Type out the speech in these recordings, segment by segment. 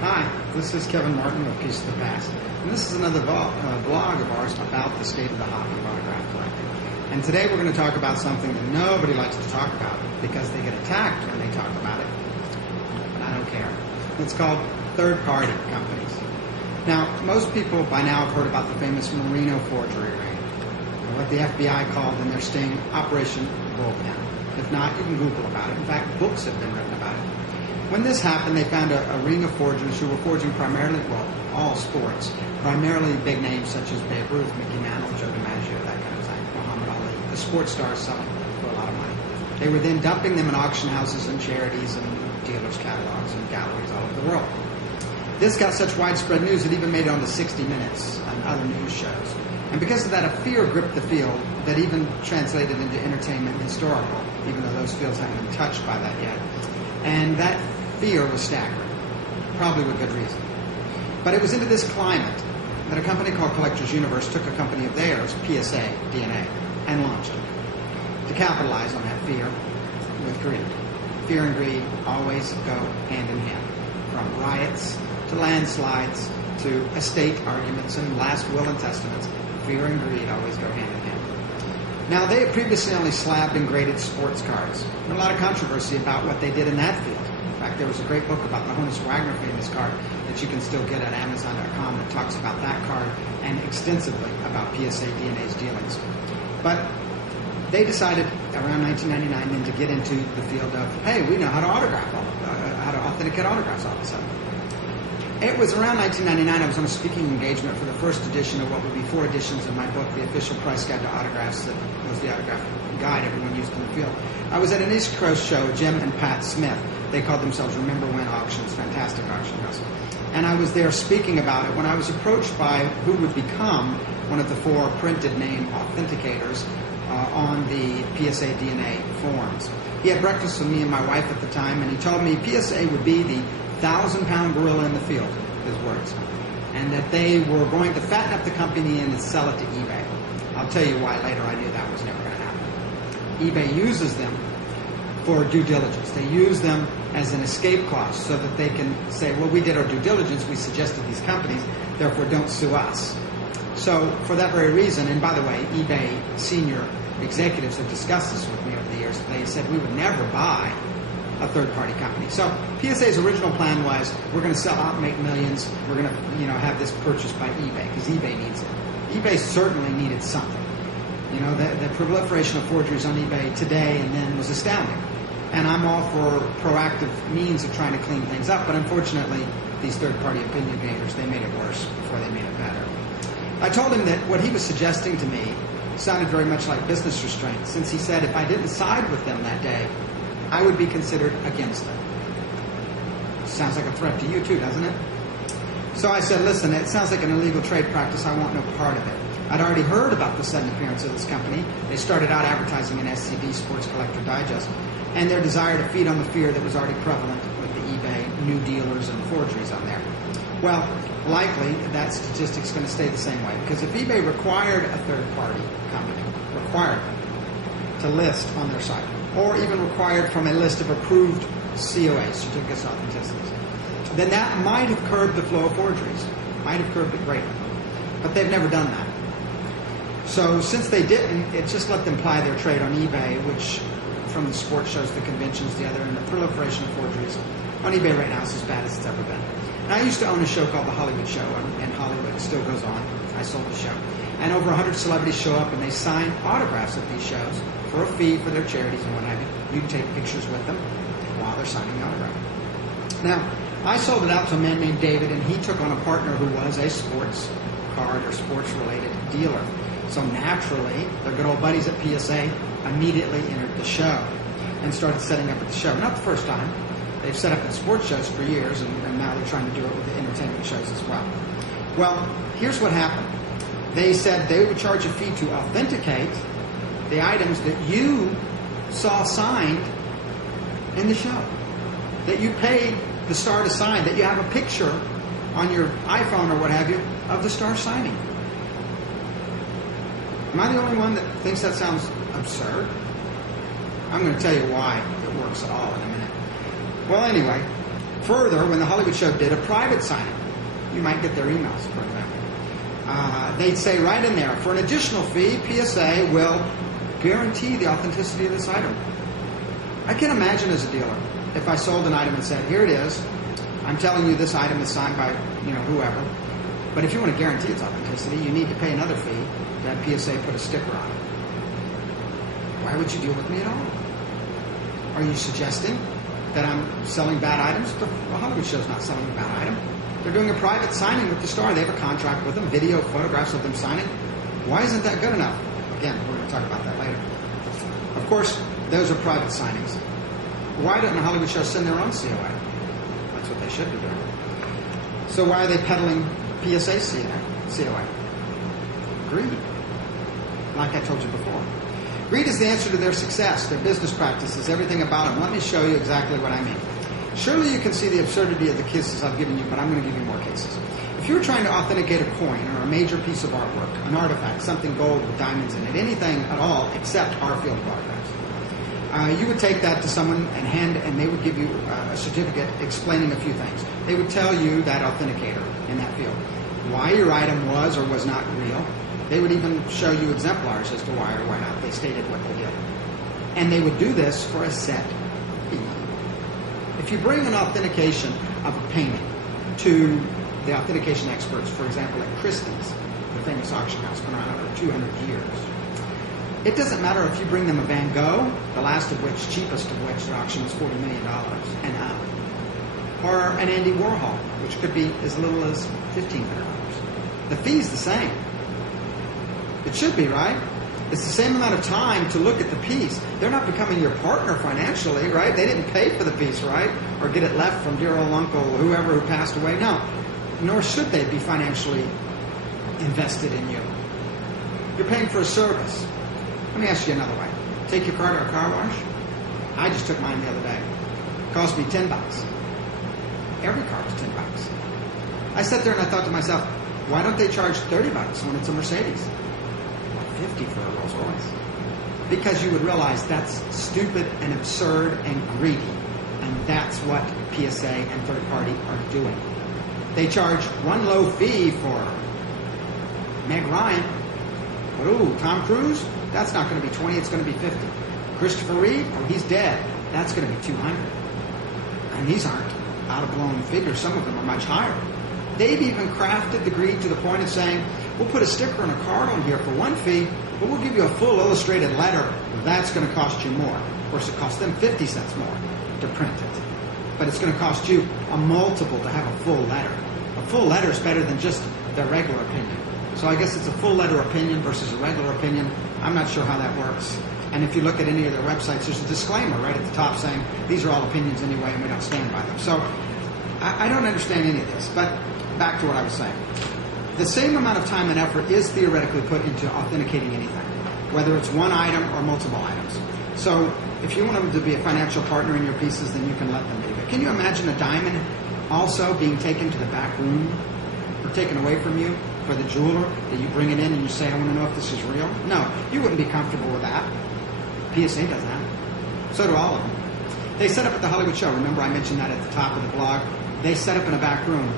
Hi, this is Kevin Martin of Piece of the Past, and this is another blog of ours about the state of the hobby of autograph collecting. And today we're going to talk about something that nobody likes to talk about because they get attacked when they talk about it, but I don't care. It's called third-party companies. Now, most people by now have heard about the famous Marino forgery ring, or what the FBI called in their sting Operation Bullpen. If not, you can Google about it. In fact, books have been written about it. When this happened, they found a ring of forgers who were forging primarily, well, all sports, primarily big names such as Babe Ruth, Mickey Mantle, Joe DiMaggio, that kind of thing, Muhammad Ali, the sports stars selling for a lot of money. They were then dumping them in auction houses and charities and dealers' catalogs and galleries all over the world. This got such widespread news it even made it onto 60 Minutes and other news shows. And because of that, a fear gripped the field that even translated into entertainment and historical, even though those fields haven't been touched by that yet. And that fear was staggering, probably with good reason. But it was into this climate that a company called Collectors Universe took a company of theirs, PSA DNA, and launched it to capitalize on that fear with greed. Fear and greed always go hand in hand, from riots to landslides to estate arguments and last will and testaments. Fear and greed always go hand in hand. Now, they had previously only slabbed and graded sports cards. There was a lot of controversy about what they did in that field. In fact, there was a great book about the Honus Wagner famous card that you can still get at Amazon.com that talks about that card and extensively about PSA DNA's dealings. But they decided around 1999 then to get into the field of, hey, we know how to how to authenticate autographs all of a sudden. It was around 1999 I was on a speaking engagement for the first edition of what would be 4 editions of my book, The Official Price Guide to Autographs, that was the autograph guide everyone used in the field. I was at an East Coast show, Jim and Pat Smith. They called themselves Remember When Auctions, fantastic auction house. And I was there speaking about it when I was approached by who would become one of the 4 printed name authenticators on the PSA DNA forums. He had breakfast with me and my wife at the time, and he told me PSA would be the 1,000-pound gorilla in the field, his words, and that they were going to fatten up the company and sell it to eBay. I'll tell you why later. I knew that was never going to happen. eBay uses them for due diligence. They use them as an escape clause so that they can say, well, we did our due diligence, we suggested these companies, therefore don't sue us. So for that very reason, and by the way, eBay senior executives have discussed this with me over the years. They said we would never buy a third-party company. So PSA's original plan was, we're going to sell out and make millions. We're going to, have this purchased by eBay because eBay needs it. eBay certainly needed something. The proliferation of forgeries on eBay today and then was astounding. And I'm all for proactive means of trying to clean things up, but unfortunately, these third-party opinion gators, they made it worse before they made it better. I told him that what he was suggesting to me sounded very much like business restraint, since he said if I didn't side with them that day, I would be considered against them. Sounds like a threat to you too, doesn't it? So I said, listen, it sounds like an illegal trade practice. I want no part of it. I'd already heard about the sudden appearance of this company. They started out advertising in SCD, Sports Collector Digest, and their desire to feed on the fear that was already prevalent with the eBay new dealers and forgeries on there. Well, likely that statistic's going to stay the same way, because if eBay required a third-party company, required them to list on their site, or even required from a list of approved COAs, certificates of authenticity, then that might have curbed the flow of forgeries, might have curbed it greatly. But they've never done that. So since they didn't, it just let them ply their trade on eBay, which from the sports shows, the conventions, the other, and the proliferation of forgeries on eBay right now is as bad as it's ever been. Now, I used to own a show called The Hollywood Show, and Hollywood still goes on. I sold the show. And over 100 celebrities show up and they sign autographs at these shows for a fee for their charities and what have you. You take pictures with them while they're signing the autograph. Now, I sold it out to a man named David, and he took on a partner who was a sports card or sports-related dealer. So naturally, their good old buddies at PSA immediately entered the show and started setting up at the show. Not the first time. They've set up at sports shows for years, and now they're trying to do it with the entertainment shows as well. Well, here's what happened. They said they would charge a fee to authenticate the items that you saw signed in the show, that you paid the star to sign, that you have a picture on your iPhone or what have you of the star signing. Am I the only one that thinks that sounds absurd? I'm going to tell you why it works at all in a minute. Well, anyway, Further, when the Hollywood Show did a private signing, you might get their emails, for example. They'd say right in there, for an additional fee, PSA will guarantee the authenticity of this item. I can imagine as a dealer, if I sold an item and said, here it is, I'm telling you this item is signed by whoever, but if you want to guarantee its authenticity, you need to pay another fee to have PSA put a sticker on it. Why would you deal with me at all? Are you suggesting that I'm selling bad items? The Hollywood Show's not selling a bad item. They're doing a private signing with the star. They have a contract with them, video, photographs of them signing. Why isn't that good enough? Again, we're going to talk about that later. Of course, those are private signings. Why doesn't the Hollywood Show send their own COA? That's what they should be doing. So why are they peddling PSA COA? Greed. Like I told you before. Greed is the answer to their success, their business practices, everything about them. Let me show you exactly what I mean. Surely you can see the absurdity of the cases I've given you, but I'm going to give you more cases. If you were trying to authenticate a coin or a major piece of artwork, an artifact, something gold with diamonds in it, anything at all except our field of autographs, you would take that to someone and they would give you a certificate explaining a few things. They would tell you, that authenticator in that field, why your item was or was not real. They would even show you exemplars as to why or why not. They stated what they did. And they would do this for a set fee. If you bring an authentication of a painting to the authentication experts, for example, at Christie's, the famous auction house, been around over 200 years, it doesn't matter if you bring them a Van Gogh, the last of which, cheapest of which, the auction was $40 million and up, or an Andy Warhol, which could be as little as $1,500. The fee's the same. It should be, right? It's the same amount of time to look at the piece. They're not becoming your partner financially, right? They didn't pay for the piece, right? Or get it left from dear old uncle, whoever who passed away. No, nor should they be financially invested in you. You're paying for a service. Let me ask you another way. Take your car to a car wash. I just took mine the other day. It cost me $10. Every car is $10. I sat there and I thought to myself, why don't they charge $30 when it's a Mercedes? $50 for a Rolls Royce. Because you would realize that's stupid and absurd and greedy. And that's what PSA and third party are doing. They charge one low fee for Meg Ryan. But ooh, Tom Cruise? That's not going to be 20, it's going to be 50. Christopher Reeve? Oh, he's dead. That's going to be 200. And these aren't out of blown figures. Some of them are much higher. They've even crafted the greed to the point of saying, we'll put a sticker and a card on here for one fee, but we'll give you a full illustrated letter. That's going to cost you more. Of course, it costs them 50 cents more to print it. But it's going to cost you a multiple to have a full letter. A full letter is better than just their regular opinion. So I guess it's a full letter opinion versus a regular opinion. I'm not sure how that works. And if you look at any of their websites, there's a disclaimer right at the top saying, these are all opinions anyway, and we don't stand by them. So I don't understand any of this. But back to what I was saying. The same amount of time and effort is theoretically put into authenticating anything, whether it's one item or multiple items. So if you want them to be a financial partner in your pieces, then you can let them be. But can you imagine a diamond also being taken to the back room or taken away from you for the jeweler, that you bring it in and you say, I want to know if this is real? No, you wouldn't be comfortable with that. PSA does that. So do all of them. They set up at the Hollywood Show. Remember I mentioned that at the top of the blog? They set up in a back room.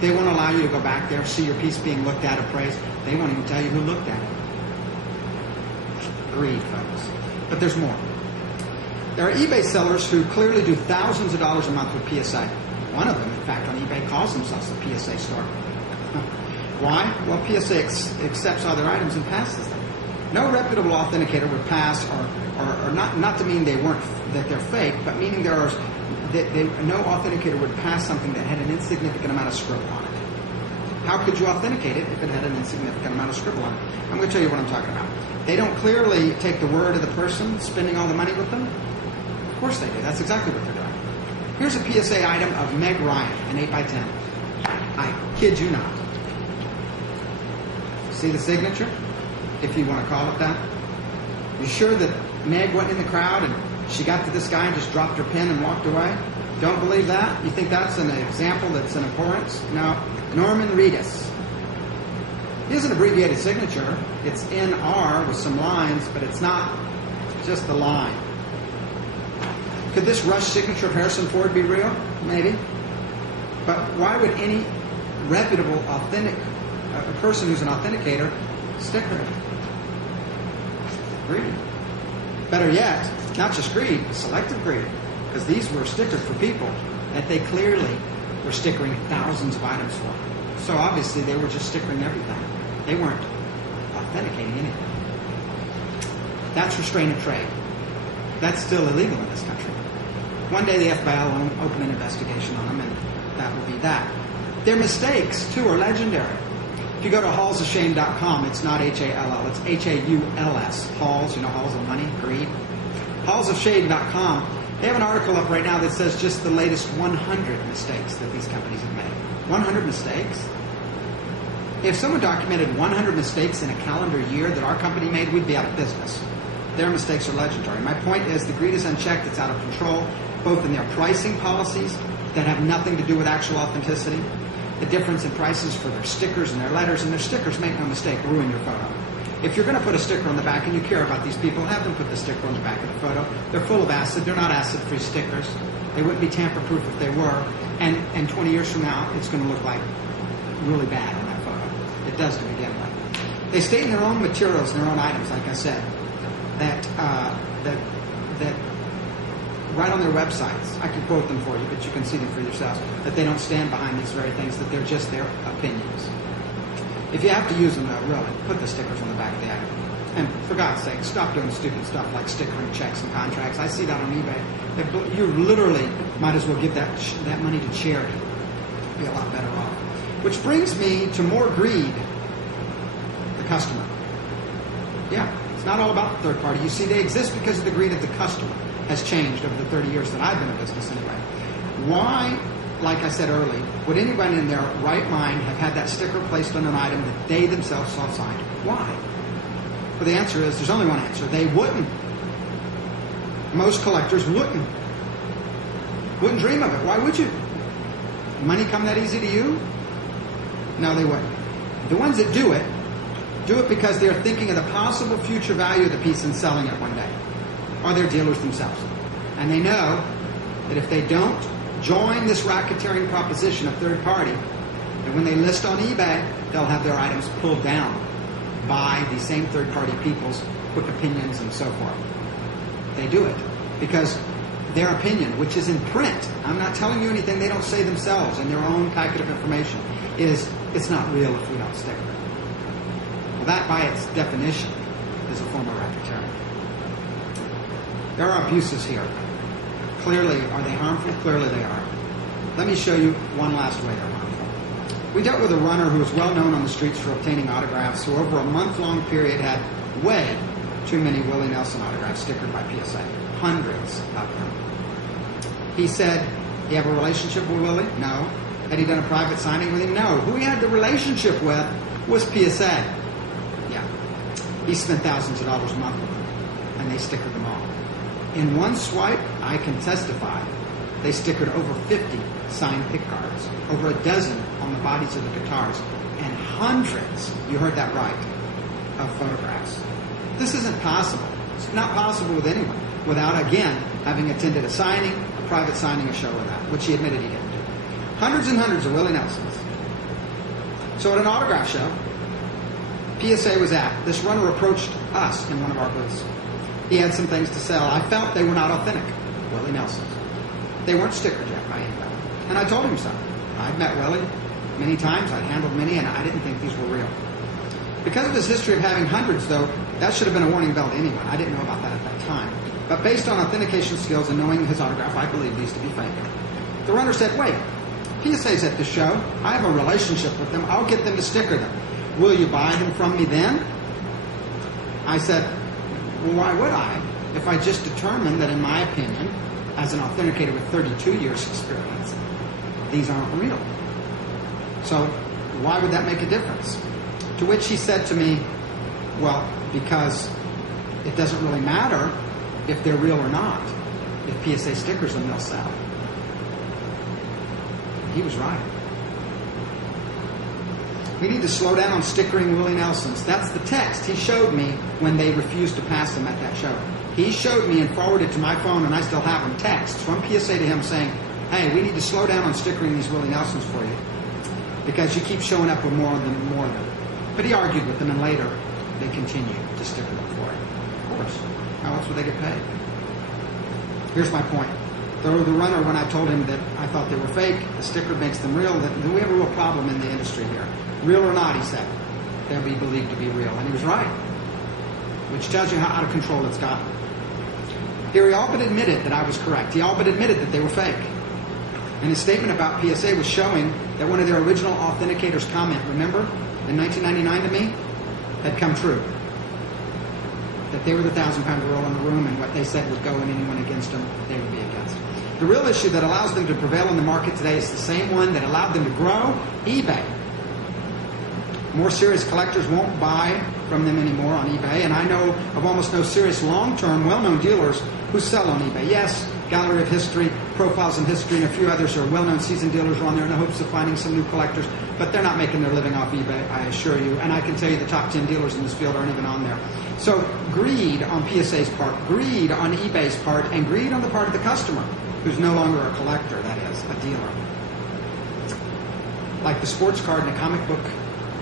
They won't allow you to go back there, see your piece being looked at, appraised. They won't even tell you who looked at it. Greed, folks. But there's more. There are eBay sellers who clearly do thousands of dollars a month with PSA. One of them, in fact, on eBay calls themselves the PSA store. Why? Well, PSA accepts other items and passes them. No reputable authenticator would pass, or not to mean that they're fake, but meaning no authenticator would pass something that had an insignificant amount of scribble on it. How could you authenticate it if it had an insignificant amount of scribble on it? I'm going to tell you what I'm talking about. They don't clearly take the word of the person spending all the money with them. Of course they do. That's exactly what they're doing. Here's a PSA item of Meg Ryan, an 8x10. I kid you not. See the signature? If you want to call it that. You sure that Meg went in the crowd and she got to this guy and just dropped her pen and walked away? Don't believe that? You think that's an example that's an abhorrence? No. Norman Reedus. He has an abbreviated signature. It's NR with some lines, but it's not just the line. Could this rush signature of Harrison Ford be real? Maybe. But why would any reputable, authentic a person who's an authenticator sticker it? Greed. Better yet, not just greed, but selective greed. Because these were stickered for people that they clearly were stickering thousands of items for. So obviously they were just stickering everything. They weren't authenticating anything. That's restraint of trade. That's still illegal in this country. One day the FBI will open an investigation on them, and that will be that. Their mistakes, too, are legendary. If you go to hallsofshame.com, it's not H-A-L-L, it's H-A-U-L-S. Halls, halls of money, greed. Hallsofshame.com, they have an article up right now that says just the latest 100 mistakes that these companies have made. 100 mistakes? If someone documented 100 mistakes in a calendar year that our company made, we'd be out of business. Their mistakes are legendary. My point is the greed is unchecked, it's out of control, both in their pricing policies that have nothing to do with actual authenticity, the difference in prices for their stickers and their letters, and their stickers, make no mistake, ruin your photo. If you're going to put a sticker on the back and you care about these people, have them put the sticker on the back of the photo. They're full of acid. They're not acid-free stickers. They wouldn't be tamper-proof if they were. And 20 years from now, it's going to look like really bad on that photo. It does to begin with. They state in their own materials, in their own items, like I said, that right on their websites, I can quote them for you, but you can see them for yourselves, that they don't stand behind these very things, that they're just their opinions. If you have to use them, though, really, put the stickers on the back of the item. And for God's sake, stop doing stupid stuff like stickering checks and contracts. I see that on eBay. You literally might as well give that money to charity. You'd be a lot better off. Which brings me to more greed. The customer. Yeah, it's not all about the third party. You see, they exist because of the greed of the customer has changed over the 30 years that I've been in business anyway. Why, like I said earlier, would anybody in their right mind have had that sticker placed on an item that they themselves self-signed? Why? Well, the answer is, there's only one answer. They wouldn't. Most collectors wouldn't. Wouldn't dream of it. Why would you? Money come that easy to you? No, they wouldn't. The ones that do it because they're thinking of the possible future value of the piece and selling it one day. Or they're dealers themselves. And they know that if they don't join this racketeering proposition of third party, that when they list on eBay, they'll have their items pulled down by these same third party people's quick opinions and so forth. They do it because their opinion, which is in print, I'm not telling you anything they don't say themselves in their own packet of information, is it's not real if we don't stick with it. Well, that by its definition is a form of racketeering. There are abuses here. Clearly, are they harmful? Clearly they are. Let me show you one last way they're harmful. We dealt with a runner who was well known on the streets for obtaining autographs, who over a month-long period had way too many Willie Nelson autographs stickered by PSA. Hundreds of them. He said, "You have a relationship with Willie?" No. Had he done a private signing with him? No. Who he had the relationship with was PSA. Yeah. He spent thousands of dollars a month with them, and they stickered them all. In one swipe, I can testify, they stickered over 50 signed pick cards, over a dozen on the bodies of the guitars, and hundreds, you heard that right, of photographs. This isn't possible. It's not possible with anyone without, again, having attended a signing, a private signing, a show of that, which he admitted he didn't do. Hundreds and hundreds of Willie Nelsons. So at an autograph show, PSA was at, this runner approached us in one of our booths. He had some things to sell. I felt they were not authentic, Willie Nelsons. They weren't stickered yet by anybody. And I told him so. I'd met Willie many times. I'd handled many, and I didn't think these were real. Because of his history of having hundreds, though, that should have been a warning bell to anyone. I didn't know about that at that time. But based on authentication skills and knowing his autograph, I believe these to be fake. The runner said, "Wait, PSA's at the show. I have a relationship with them. I'll get them to sticker them. Will you buy them from me then?" I said, "Well, why would I if I just determined that, in my opinion, as an authenticator with 32 years experience, these aren't real? So why would that make a difference?" To which he said to me, "Well, because it doesn't really matter if they're real or not. If PSA stickers them, they'll sell." He was right. We need to slow down on stickering Willie Nelsons. That's the text he showed me when they refused to pass them at that show. He showed me and forwarded to my phone, and I still have them, texts from PSA to him saying, hey, we need to slow down on stickering these Willie Nelsons for you because you keep showing up with more of them. But he argued with them, and later they continued to sticker them for it. Of course. How else would they get paid? Here's my point. The runner, when I told him that I thought they were fake, the sticker makes them real, that we have a real problem in the industry here. Real or not, he said, they'll be believed to be real. And he was right, which tells you how out of control it's gotten. Here he all but admitted that I was correct. He all but admitted that they were fake. And his statement about PSA was showing that one of their original authenticators' comment, remember, in 1999 to me, had come true. That they were the 1,000-pound gorilla in the room, and what they said would go, and anyone against them, they would be against. The real issue that allows them to prevail in the market today is the same one that allowed them to grow, eBay. More serious collectors won't buy from them anymore on eBay, and I know of almost no serious long-term, well-known dealers who sell on eBay. Yes, Gallery of History, Profiles in History, and a few others are well-known seasoned dealers are on there in the hopes of finding some new collectors, but they're not making their living off eBay, I assure you. And I can tell you the top 10 dealers in this field aren't even on there. So greed on PSA's part, greed on eBay's part, and greed on the part of the customer, who's no longer a collector, that is, a dealer. Like the sports card and the comic book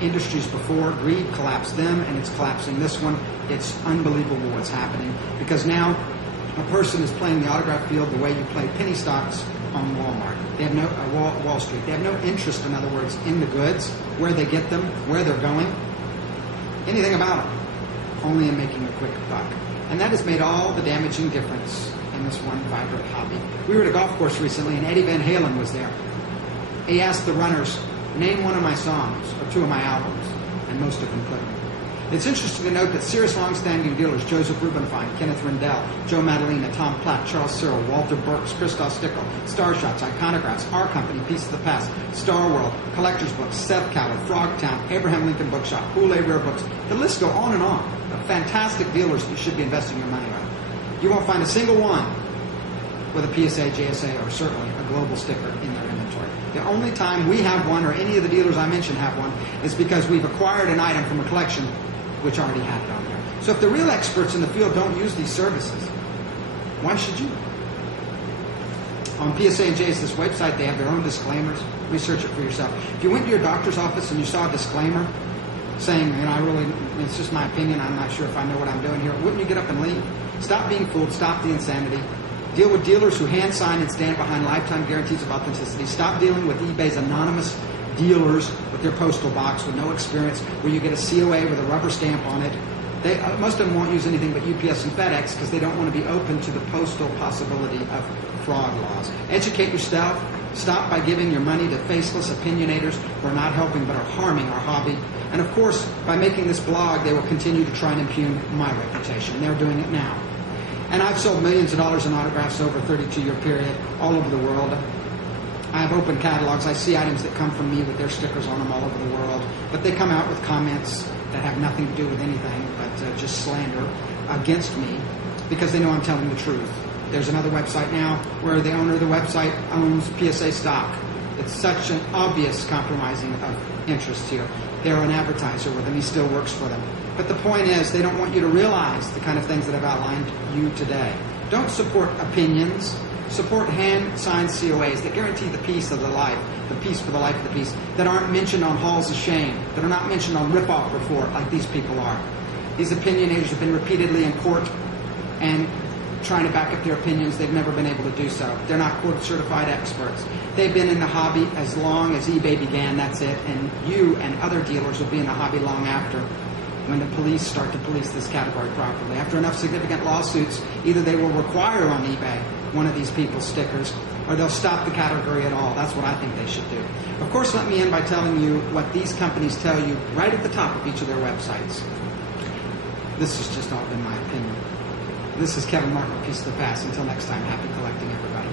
industries before, greed collapsed them, and it's collapsing this one. It's unbelievable what's happening, because now a person is playing the autograph field the way you play penny stocks on Walmart. They have no Wall Street. They have no interest, in other words, in the goods, where they get them, where they're going, anything about them, only in making a quick buck. And that has made all the damaging difference in this one vibrant hobby. We were at a golf course recently, and Eddie Van Halen was there. He asked the runners, name one of my songs or two of my albums, and most of them couldn't. It's interesting to note that serious long-standing dealers, Joseph Rubenfein, Kenneth Rendell, Joe Madalena, Tom Platt, Charles Cyril, Walter Burks, Christoph Stickel, Star Shots, Iconographs, Our Company, Piece of the Past, Star World, Collector's Books, Seth Coward, Frogtown, Abraham Lincoln Bookshop, Boule Rare Books. The list go on and on. Fantastic dealers you should be investing your money on. You won't find a single one with a PSA, JSA, or certainly a global sticker in their inventory. The only time we have one, or any of the dealers I mentioned have one, is because we've acquired an item from a collection which already had it on there. So if the real experts in the field don't use these services, why should you? On PSA and JS's website, they have their own disclaimers. Research it for yourself. If you went to your doctor's office and you saw a disclaimer saying, it's just my opinion, I'm not sure if I know what I'm doing here, wouldn't you get up and leave? Stop being fooled. Stop the insanity. Deal with dealers who hand sign and stand behind lifetime guarantees of authenticity. Stop dealing with eBay's anonymous dealers with their postal box with no experience, where you get a COA with a rubber stamp on it. Most of them won't use anything but UPS and FedEx because they don't want to be open to the postal possibility of fraud laws. Educate yourself. Stop by giving your money to faceless opinionators who are not helping but are harming our hobby. And of course, by making this blog, they will continue to try and impugn my reputation. They're doing it now. And I've sold millions of dollars in autographs over a 32-year period all over the world. I have open catalogs. I see items that come from me with their stickers on them all over the world. But they come out with comments that have nothing to do with anything but just slander against me because they know I'm telling the truth. There's another website now where the owner of the website owns PSA stock. It's such an obvious compromising of interest here. They're an advertiser with him. He still works for them. But the point is, they don't want you to realize the kind of things that I've outlined you today. Don't support opinions. Support hand-signed COAs that guarantee the peace of the life, the peace for the life of the piece, that aren't mentioned on Halls of Shame, that are not mentioned on Rip-Off Report like these people are. These opinionators have been repeatedly in court and trying to back up their opinions. They've never been able to do so. They're not court-certified experts. They've been in the hobby as long as eBay began, that's it. And you and other dealers will be in the hobby long after, when the police start to police this category properly. After enough significant lawsuits, either they will require on eBay one of these people's stickers, or they'll stop the category at all. That's what I think they should do. Of course, let me end by telling you what these companies tell you right at the top of each of their websites. This has just all been my opinion. This is Kevin Martin, Piece of the Past. Until next time, happy collecting, everybody.